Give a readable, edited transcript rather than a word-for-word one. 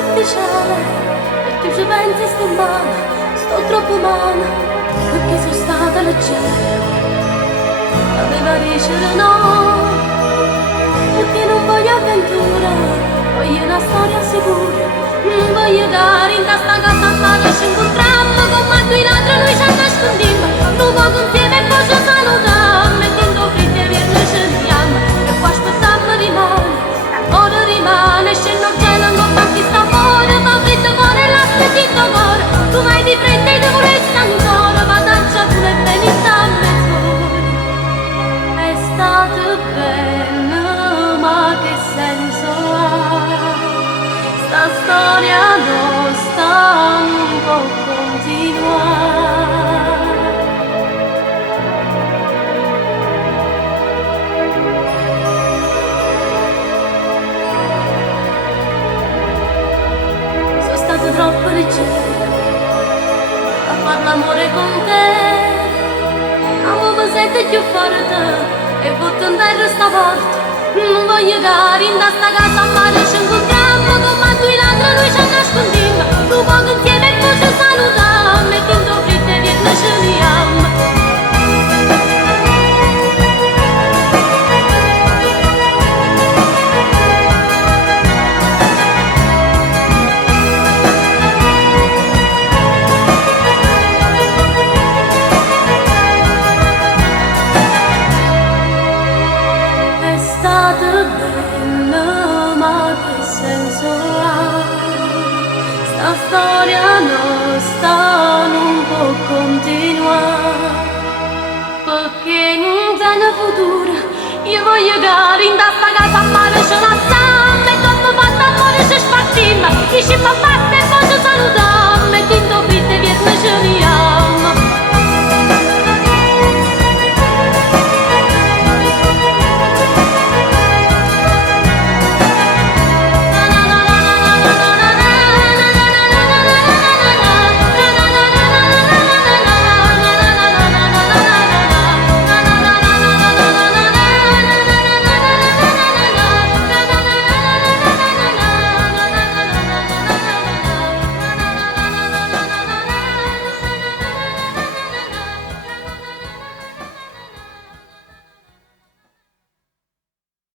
superficiale, e tu ci pensi sto male, sto troppo male, perché sono stata leggera, aveva dicere no, perché non voglio avventura, voglio una storia sicura, non voglio dare in questa casa ma che ci incontrammo, come a due ladri noi ci nascondiamo, un poco insieme e poi ci salutiamo, mettendo fritte e via noi ci andiamo, e qua aspettiamo rimane, ora rimane, scendo al cielo, non fatti sta fuori, fa fritto cuore, l'aspettito cuore, tu vai di fretta e ti vorresti ancora, ma taccia tu ne venite a mezz'ora, è stato bello, ma che senso ha, sta storia nostra non può continuare. Sono stato troppo leggera a far l'amore con te, amo mi sento più forte e butto in terra stavolta, non voglio dare in sta casa ma ci incontriamo, come a due ladri noi ci nascondiamo, un poco insieme e poi ci salutiamo, mettendo fritte e via noi ci andiamo. È stato bello, ma che senso ha? Sta storia nostra non può continuare, perché non c'è futuro. Io voglio dare in sta casa ma ce la sta, e dopo fatta amore ci spartiamo, e ci fa parte e poi ci salutiamo.